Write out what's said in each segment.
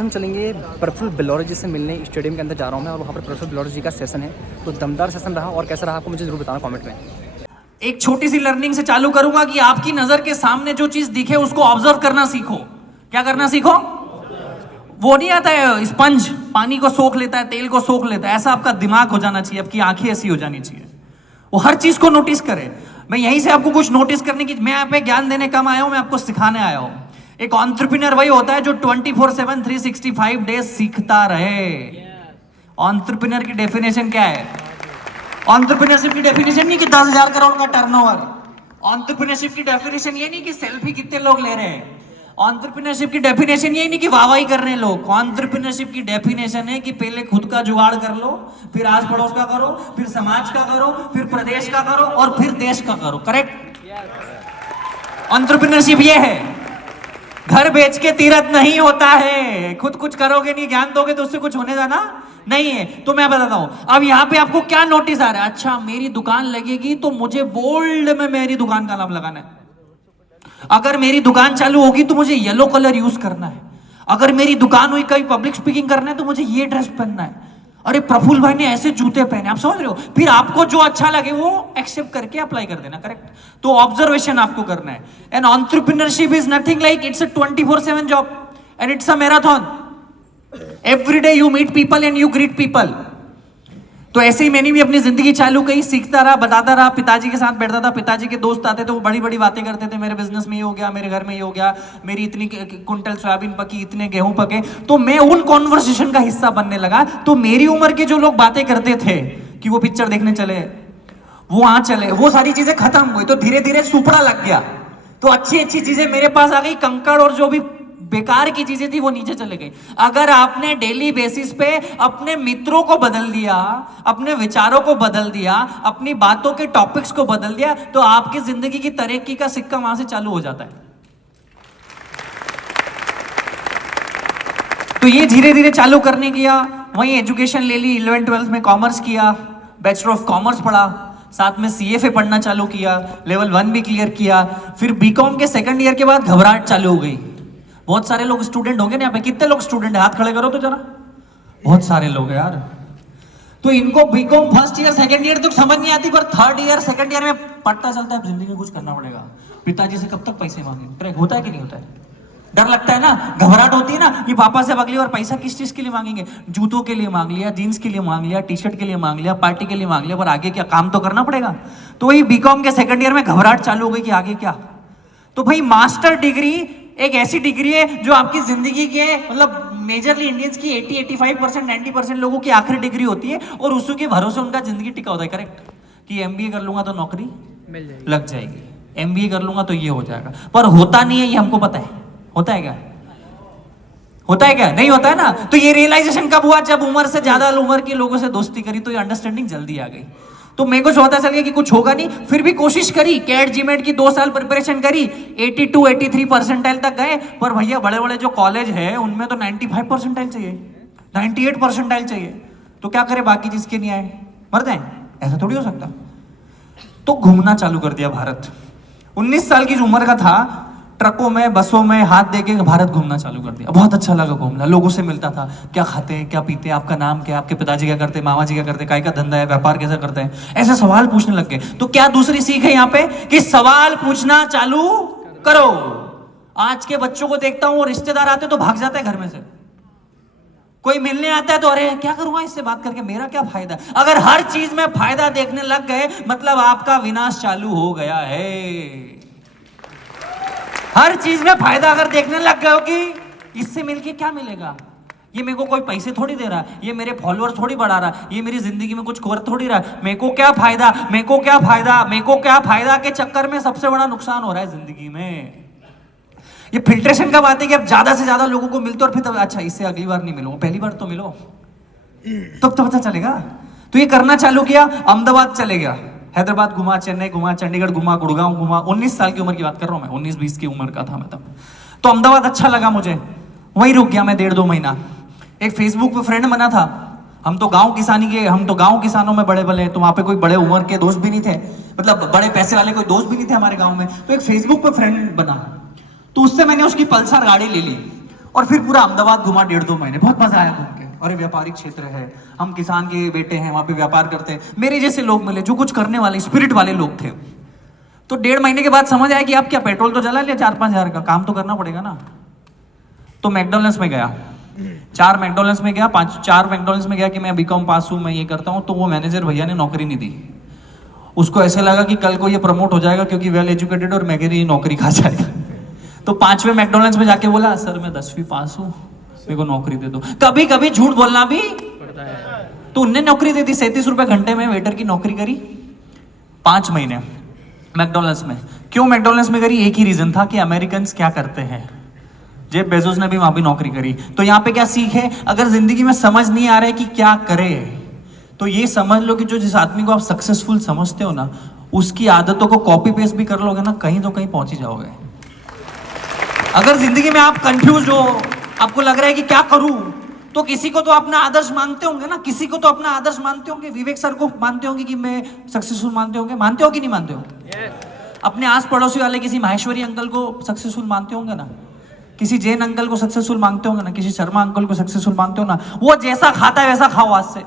हम चलेंगे प्रफुल्ल बेलोरा जी से मिलने स्टेडियम के अंदर जा रहा हूँ मैं और वहाँ पर प्रफुल्ल बेलोरा जी का सेशन है। तो दमदार सेशन रहा और कैसा रहा आपको मुझे जरूर बताना कमेंट में। एक छोटी सी लर्निंग से चालू करूंगा कि आपकी नजर के सामने जो चीज दिखे उसको ऑब्जर्व करना सीखो। क्या करना सीखो? वो नहीं आता है स्पंज पानी को सोख लेता है, तेल को सोख लेता है, ऐसा आपका दिमाग हो जाना चाहिए, आपकी आंखें ऐसी हो जानी चाहिए, वो हर चीज को नोटिस करे। मैं यहीं से आपको कुछ नोटिस करने की, मैं यहाँ पे ज्ञान देने कम आया हूं, मैं आपको सिखाने आया हूं। एक एंटरप्रेन्योर वही होता है जो 24/7 365 डेज सीखता रहे। एंटरप्रेन्योर की डेफिनेशन क्या है? एंटरप्रेन्योरशिप की डेफिनेशन नहीं कि 10,000 करोड़ का टर्नओवर। एंटरप्रेन्योरशिप की डेफिनेशन ये नहीं कि सेल्फी कितने लोग ले रहे हैं। एंटरप्रेन्योरशिप की डेफिनेशन ये नहीं कि वाहवाही कर रहे हैं लोग। एंटरप्रेन्योरशिप की डेफिनेशन है कि पहले खुद का जुगाड़ कर लो, फिर आस पड़ोस का करो, फिर समाज का करो, फिर प्रदेश का करो और फिर देश का करो। करेक्ट? एंटरप्रेन्योरशिप ये है। घर बेच के तीरथ नहीं होता है। खुद कुछ करोगे नहीं, ज्ञान दोगे तो उससे कुछ होने जाना नहीं है। तो मैं बताता हूं, अब यहां पे आपको क्या नोटिस आ रहा है? अच्छा, मेरी दुकान लगेगी तो मुझे बोल्ड में मेरी दुकान का नाम लगाना है। अगर मेरी दुकान चालू होगी तो मुझे येलो कलर यूज करना है। अगर मेरी दुकान हुई, कहीं पब्लिक स्पीकिंग करना है तो मुझे ये ड्रेस पहनना है। अरे प्रफुल्ल भाई ने ऐसे जूते पहने, आप समझ रहे हो? फिर आपको जो अच्छा लगे वो एक्सेप्ट करके अप्लाई कर देना। करेक्ट? तो ऑब्जर्वेशन आपको करना है। And entrepreneurship is nothing like, it's a 24/7 job and it's a marathon. Every day you meet people and you greet people. तो ऐसे ही मैंने भी अपनी जिंदगी चालू की, सीखता रहा, बताता रहा। पिताजी के साथ बैठता था, पिताजी के दोस्त आते थे, वो बड़ी बड़ी बातें करते थे, मेरे बिजनेस में ये हो गया, मेरे घर में ये हो गया, मेरी इतनी कुंटल सोयाबीन पकी, इतने गेहूं पके। तो मैं उन कॉन्वर्सेशन का हिस्सा बनने लगा। तो मेरी उम्र के जो लोग बातें करते थे कि वो पिक्चर देखने चले, वो वहां चले, वो सारी चीजें खत्म हुई। तो धीरे धीरे सुपड़ा लग गया। तो अच्छी अच्छी चीजें मेरे पास आ गई, कंकड़ और जो भी बेकार की चीजें थी वो नीचे चले गई। अगर आपने डेली बेसिस पे अपने मित्रों को बदल दिया, अपने विचारों को बदल दिया, अपनी बातों के टॉपिक्स को बदल दिया, तो आपकी जिंदगी की तरक्की का सिक्का वहां से चालू हो जाता है। तो ये धीरे धीरे चालू करने किया। वहीं एजुकेशन ले ली, 11th-12th में कॉमर्स किया, बैचलर ऑफ कॉमर्स पढ़ा, साथ में सीएफए पढ़ना चालू किया, लेवल 1 भी क्लियर किया। फिर बीकॉम के सेकंड ईयर के बाद घबराहट चालू हो गई। बहुत सारे लोग स्टूडेंट होंगे ना यहाँ पे, कितने लोग स्टूडेंट है? हाथ खड़े करो तो जरा। बहुत सारे लोग हैं यार। तो इनको BCom first year second year तक समझ नहीं आती, पर थर्ड ईयर सेकंड ईयर में पता चलता है जिंदगी में कुछ करना पड़ेगा। पिताजी से कब तक पैसे मांगे? होता है कि नहीं होता है? डर लगता है ना, घबराहट होती है ना कि पापा से अब अगली बार पैसा किस चीज के लिए मांगेंगे? जूतों के लिए मांग लिया, जीन्स के लिए मांग लिया, टी शर्ट के लिए मांग लिया, पार्टी के लिए मांग लिया, पर आगे क्या? काम तो करना पड़ेगा। तो वही बीकॉम के सेकंड ईयर में घबराहट चालू हो गई कि आगे क्या। तो भाई मास्टर डिग्री एक ऐसी डिग्री है जो आपकी जिंदगी के, मतलब मेजरली इंडियंस की 80-85%, 90% लोगों की आखिरी डिग्री होती है और उसी के भरोसे उनका जिंदगी टिका होता है। करेक्ट? कि एमबीए कर लूंगा तो नौकरी मिल जाएगी, लग जाएगी, एमबीए कर लूंगा तो ये हो जाएगा। पर होता नहीं है, ये हमको पता है। होता है क्या? होता है क्या? नहीं होता है ना। तो ये रियलाइजेशन कब हुआ? जब उम्र से ज्यादा उम्र के लोगों से दोस्ती करी तो ये अंडरस्टैंडिंग जल्दी आ गई। तो मेरे को पता चल गया कि कुछ होगा नहीं, फिर भी कोशिश करी। कैट जीमेट की 2 साल प्रिपरेशन करी, 82-83 परसेंटाइल तक गए। पर भैया बड़े बड़े जो कॉलेज है उनमें तो 95 परसेंटाइल चाहिए, 98 परसेंटाइल चाहिए। तो क्या करे, बाकी जिसके नहीं आए मर जाए? ऐसा थोड़ी हो सकता। तो घूमना चालू कर दिया भारत। 19 साल की उम्र का था, ट्रकों में, बसों में हाथ देके भारत घूमना चालू कर दिया। बहुत अच्छा लगा घूमना, लोगों से मिलता था, क्या खाते हैं, क्या पीते हैं, आपका नाम क्या, आपके पिताजी क्या करते हैं, मामा जी क्या करते हैं, काय का धंधा है, व्यापार कैसे करते हैं, ऐसे सवाल पूछने लग गए। तो क्या दूसरी सीख है यहाँ पे? कि सवाल पूछना चालू करो। आज के बच्चों को देखता हूं, रिश्तेदार आते तो भाग जाता है घर में से। कोई मिलने आता है तो अरे क्या करूंगा इससे बात करके, मेरा क्या फायदा? अगर हर चीज में फायदा देखने लग गए मतलब आपका विनाश चालू हो गया है। हर चीज में फायदा अगर देखने लग गए हो कि इससे मिलके क्या मिलेगा, ये मेरे को कोई पैसे थोड़ी दे रहा है, ये मेरे फॉलोअर थोड़ी बढ़ा रहा है, ये मेरी जिंदगी में कुछ कर थोड़ी रहा है, मेरे को क्या फायदा, मेरे को क्या फायदा, मेरे को क्या फायदा के चक्कर में सबसे बड़ा नुकसान हो रहा है जिंदगी में। ये फिल्ट्रेशन का बात है कि अब ज्यादा से ज्यादा लोगों को मिलते और फिर तब अच्छा इससे अगली बार नहीं मिलो, पहली बार तो मिलो, तब तो पता चलेगा। तो ये करना चालू किया, अहमदाबाद चले गया, हैदराबाद घुमा, चेन्नई घुमा, चंडीगढ़ घुमा, गुड़गांव घुमा। 19 साल की उम्र की बात कर रहा हूं मैं, 19-20 की उम्र का था मैं तब। तो अहमदाबाद अच्छा लगा मुझे, वहीं रुक गया मैं 1.5-2 महीना। एक फेसबुक पे फ्रेंड बना था, हम तो गांव किसानी के, हम तो गांव किसानों में बड़े बड़े, तो वहां पे कोई बड़े उम्र के दोस्त भी नहीं थे, मतलब बड़े पैसे वाले कोई दोस्त भी नहीं थे हमारे गांव में। तो एक फेसबुक पे फ्रेंड बना, तो उससे मैंने उसकी पल्सर गाड़ी ले ली और फिर पूरा अहमदाबाद घुमा 1.5-2 महीने, बहुत मजा आया घूम के। अरे व्यापारिक क्षेत्र है, हम किसान के बेटे हैं, वहां पे व्यापार करते हैं। मेरे जैसे लोग मिले जो कुछ करने वाले स्पिरिट वाले लोग थे। तो 1.5 महीने के बाद समझ आया कि आप क्या पेट्रोल तो जला लिया 4-5 हजार का, काम तो करना पड़ेगा ना। तो मैकडॉनल्ड्स में गया, 4 मैकडॉनल्ड्स में गया, 4 मैकडॉनल्ड्स में गया कि मैं बीकॉम पास हूं, मैं ये करता हूं। तो वो मैनेजर भैया ने नौकरी नहीं दी। उसको ऐसे लगा कि कल को ये प्रमोट हो जाएगा क्योंकि वेल एजुकेटेड और मेरी नौकरी खा जाएगा। तो 5वें मैकडॉनल्ड्स में जाके बोला, सर मैं 10वीं पास हूं, मेरे को नौकरी दे दो। कभी कभी झूठ बोलना भी पड़ता है। तो उनने नौकरी दे दी, 37 रुपए घंटे में वेटर की नौकरी करी 5 महीने मैकडॉनल्ड्स में। क्यों मैकडॉनल्ड्स में करी? एक ही रीजन था कि अमेरिकन क्या करते हैं। जेफ बेजोस ने भी वहां भी नौकरी करी। तो यहाँ पे क्या सीख है? अगर जिंदगी में समझ नहीं आ रहा है कि क्या करे, तो ये समझ लो कि जो जिस आदमी को आप सक्सेसफुल समझते हो ना, उसकी आदतों को कॉपी पेस्ट भी कर लोगे ना, कहीं तो कहीं पहुंच ही जाओगे। अगर जिंदगी में आप कंफ्यूज हो, आपको लग रहा है कि क्या करूं, तो किसी को तो अपना आदर्श मानते होंगे ना, किसी को तो अपना आदर्श मानते होंगे। विवेक सर को मानते होंगे कि मैं सक्सेसफुल मानते होंगे, मानते हो कि नहीं मानते हो? अपने आस पड़ोसी वाले किसी माहेश्वरी अंकल को सक्सेसफुल मानते होंगे ना, किसी जैन अंकल को सक्सेसफुल मानते होंगे ना, किसी शर्मा अंकल को सक्सेसफुल मानते हो ना। वो जैसा खाता है वैसा खाओ आज से,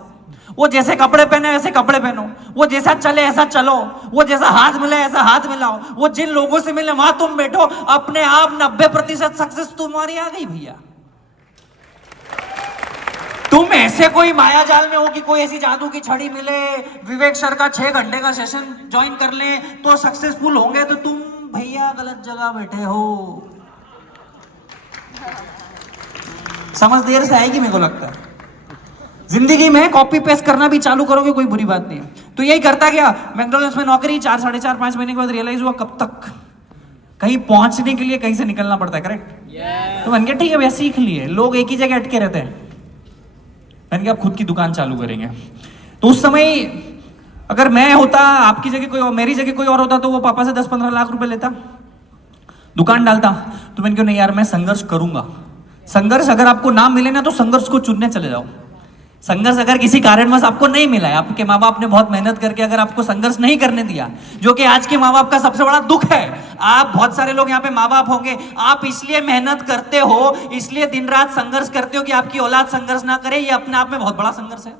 वो जैसे कपड़े पहने वैसे कपड़े पहनो, वो जैसा चले ऐसा चलो, वो जैसा हाथ मिले ऐसा हाथ मिलाओ, वो जिन लोगों से मिले वहां तुम बैठो। अपने आप 90% सक्सेस तुम्हारी आ गई भैया। तुम ऐसे कोई माया जाल में हो कि कोई ऐसी जादू की छड़ी मिले, विवेक सर का 6 घंटे का सेशन ज्वाइन कर ले तो सक्सेसफुल होंगे, तो तुम भैया गलत जगह बैठे हो। समझ देर से आएगी मेरे को लगता है। जिंदगी में कॉपी पेस्ट करना भी चालू करोगे कोई बुरी बात नहीं है। तो यही करता गया, मैकडॉनल्ड्स में नौकरी 4, 4.5, 5 महीने के बाद रियलाइज हुआ कब तक कहीं पहुंचने के लिए कहीं से निकलना पड़ता है। करेक्ट? तो मैंने कहा ठीक है भैया सीख लिए। लोग एक ही जगह अटके रहते हैं, मैंने कहा आप खुद की दुकान चालू करेंगे। तो उस समय अगर मैं होता, आपकी जगह कोई और, मेरी जगह कोई और होता, तो वो पापा से 10-15 लाख रुपए लेता, दुकान डालता। तो मैंने कहा नहीं यार, मैं संघर्ष करूंगा। संघर्ष अगर आपको ना मिले ना, तो संघर्ष को चुनने चले जाओ। संघर्ष अगर किसी कारणवश आपको नहीं मिला है, आपके माँ बाप ने बहुत मेहनत करके अगर आपको संघर्ष नहीं करने दिया, जो कि आज के माँ बाप का सबसे बड़ा दुख है। आप बहुत सारे लोग यहाँ पे माँ बाप होंगे, आप इसलिए मेहनत करते हो, इसलिए दिन रात संघर्ष करते हो कि आपकी औलाद संघर्ष ना करे। ये अपने आप में बहुत बड़ा संघर्ष है।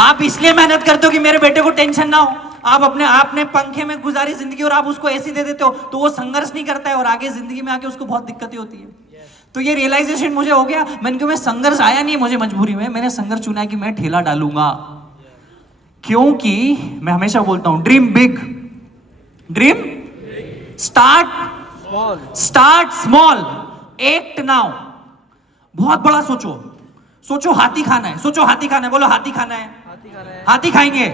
आप इसलिए मेहनत करते हो कि मेरे बेटे को टेंशन ना हो। आप अपने आपने पंखे में गुजारी जिंदगी और आप उसको ऐसी दे देते हो, तो वो संघर्ष नहीं करता है और आगे जिंदगी में आके उसको बहुत दिक्कतें होती है। तो ये रियलाइजेशन मुझे हो गया। मैंने कहा मैं संघर्ष आया नहीं मुझे मजबूरी में, मैंने संघर्ष चुना है कि मैं ठेला डालूंगा। क्योंकि मैं हमेशा बोलता हूं dream big, dream start small, act now. बहुत बड़ा सोचो। सोचो हाथी खाना है, सोचो हाथी खाना है, बोलो हाथी खाना है, हाथी खाएंगे,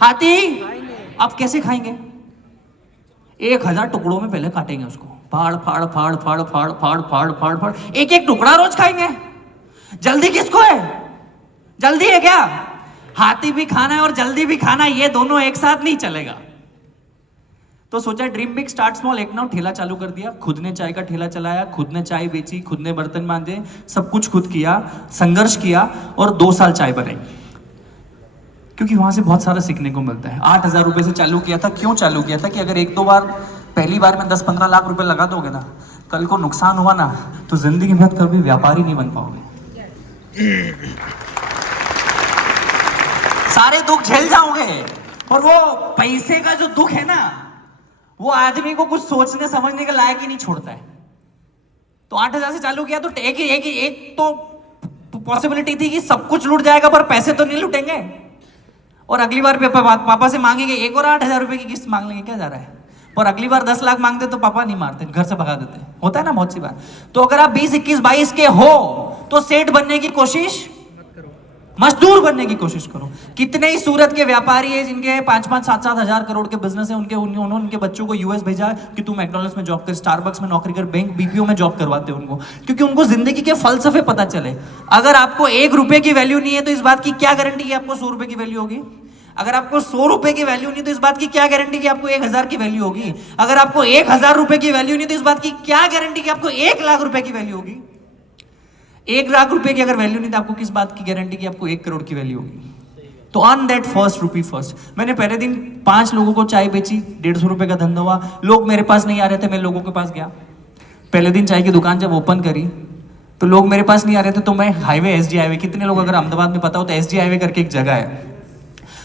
हाथी आप कैसे खाएंगे? 1000 टुकड़ों में पहले काटेंगे उसको, फाड़ फाड़ फाड़ फाड़ फाड़ फाड़ फाड़ फाड़ फाड़, एक एक टुकड़ा रोज खाएंगे। जल्दी किसको है? जल्दी है क्या? हाथी भी खाना है और जल्दी भी खाना है, ये दोनों एक साथ नहीं चलेगा। तो सोचा ड्रीम बिग स्टार्ट स्मॉल, एक ना ठेला चालू कर दिया। खुद ने चाय का ठेला चलाया, खुद ने चाय बेची, खुद ने बर्तन मांजे, सब कुछ खुद किया, संघर्ष किया और 2 साल चाय बनाई। क्योंकि वहां से बहुत सारा सीखने को मिलता है। 8000 रुपए से चालू किया था। क्यों चालू किया था? कि अगर 1-2 बार पहली बार में 10-15 लाख रुपए लगा दोगे ना, कल को नुकसान हुआ ना, तो जिंदगी में कभी व्यापारी नहीं बन पाओगे। सारे दुख झेल जाओगे और वो पैसे का जो दुख है ना, वो आदमी को कुछ सोचने समझने के लायक ही नहीं छोड़ता है। तो 8000 से चालू किया, तो एक तो पॉसिबिलिटी थी कि सब कुछ लूट जाएगा पर पैसे तो नहीं लूटेंगे, और अगली बार पापा से मांगेंगे एक और 8000 रुपए की किस्त मांग लेंगे, क्या जा रहा है। और अगली बार 10 लाख मांगते तो पापा नहीं मारते, घर से भगा देते। होता है ना बहुत सी बार। तो अगर आप 20, 21, 22 के हो तो सेठ बनने की कोशिश, मजदूर बनने की कोशिश करो। कितने ही सूरत के व्यापारी है जिनके 5-5, 7-7 हजार करोड़ के बिजनेस है, उन्होंने उनके बच्चों को यूएस भेजा कि तू मैकडॉनल्ड्स में जॉब कर, स्टारबक्स में नौकरी कर, बैंक बीपीओ में जॉब करवाते हैं उनको, क्योंकि उनको जिंदगी के फलसफे पता चले। अगर आपको 1 रुपए की वैल्यू नहीं है तो इस बात की क्या गारंटी कि आपको 100 रुपए की वैल्यू होगी? अगर आपको 100 रुपए की वैल्यू नहीं तो इस बात की क्या गारंटी कि आपको 1000 की वैल्यू होगी? अगर आपको 1000 रुपए की वैल्यू नहीं तो इस बात की क्या गारंटी कि आपको 1 लाख रुपए की वैल्यू होगी? 1 लाख रुपए की अगर वैल्यू नहीं तो आपको किस बात की गारंटी कि आपको 1 करोड़ की वैल्यू होगी? तो earn that first rupee first. मैंने पहले दिन 5 लोगों को चाय बेची, 150 रुपए का धंधा हुआ। लोग मेरे पास नहीं आ रहे थे, मैं लोगों के पास गया। पहले दिन चाय की दुकान जब ओपन करी तो लोग मेरे पास नहीं आ रहे थे, तो मैं हाईवे, एसजी हाईवे, कितने लोग अगर अहमदाबाद में पता हो तो एसजी हाईवे करके एक जगह है,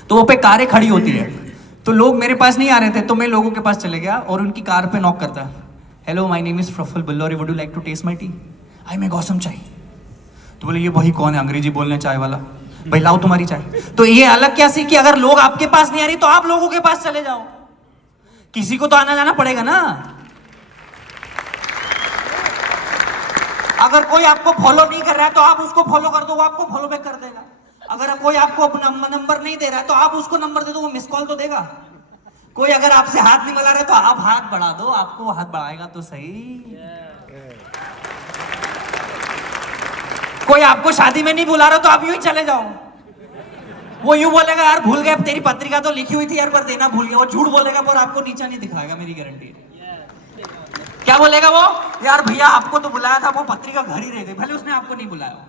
तो वो पे कारें खड़ी होती है। तो लोग मेरे पास नहीं आ रहे थे, तो मैं लोगों के पास चले गया और उनकी कार पे नॉक करता, hello my name is Prafull Billauri, would you like to taste my tea, I make awesome chai. तो बोले ये वही कौन है अंग्रेजी बोलने चाय वाला, भाई लाओ तुम्हारी चाय। तो ये अलग क्या सीख कि अगर लोग आपके पास नहीं आ रही तो आप लोगों के पास चले जाओ, किसी को तो आना जाना पड़ेगा ना। अगर कोई आपको फॉलो नहीं कर रहा है तो आप उसको फॉलो कर दो, वो आपको फॉलो बैक कर देगा। अगर कोई आपको अपना नंबर नहीं दे रहा है तो आप उसको नंबर दे दो, वो मिस कॉल तो देगा। कोई अगर आपसे हाथ नहीं मिला रहा है तो आप हाथ बढ़ा दो, आपको हाथ बढ़ाएगा तो सही। कोई आपको शादी में नहीं बुला रहा तो आप यूं ही चले जाओ। वो यूं बोलेगा यार भूल गए, तेरी पत्रिका तो लिखी हुई थी यार पर देना भूल गया। वो झूठ बोलेगा पर आपको नीचा नहीं दिखाएगा, मेरी गारंटी है। क्या बोलेगा वो, यार भैया आपको तो बुलाया था, वो पत्रिका घर ही रह गई, भले उसने आपको नहीं बुलाया।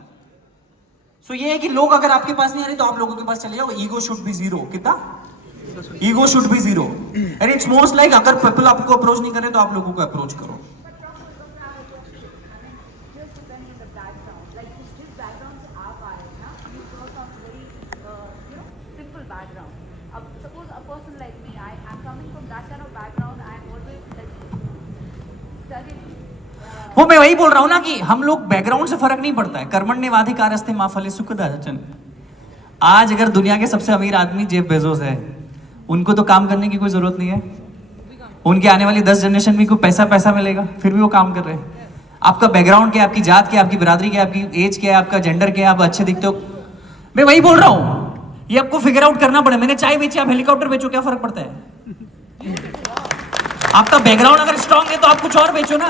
सो ये है कि लोग अगर आपके पास नहीं आ रहे तो आप लोगों के पास चले जाओ। Ego should be zero. कितना ego should be zero. And it's most like अगर पीपल आपको अप्रोच नहीं करे तो आप लोगों को अप्रोच करो। वो मैं वही बोल रहा हूं ना कि हम लोग बैकग्राउंड से फर्क नहीं पड़ता है। कर्मण्येवाधिकारस्ते मा फले सुखदाचन। आज अगर दुनिया के सबसे अमीर आदमी जेफ बेजोस है, उनको तो काम करने की कोई जरूरत नहीं है। उनके आने वाली 10 जनरेशन में कोई पैसा मिलेगा, फिर भी वो काम कर रहे हैं। आपका बैकग्राउंड क्या है, आपकी जात क्या है, आपकी बिरादरी क्या है, आपकी एज क्या है, आपका जेंडर क्या है, आप अच्छे दिखते हो, मैं वही बोल रहा हूं। ये आपको फिगर आउट करना पड़े। मैंने चाय बेची, आप हेलीकॉप्टर बेचो, क्या फर्क पड़ता है। आपका बैकग्राउंड अगर स्ट्रांग है तो आप कुछ और बेचो ना।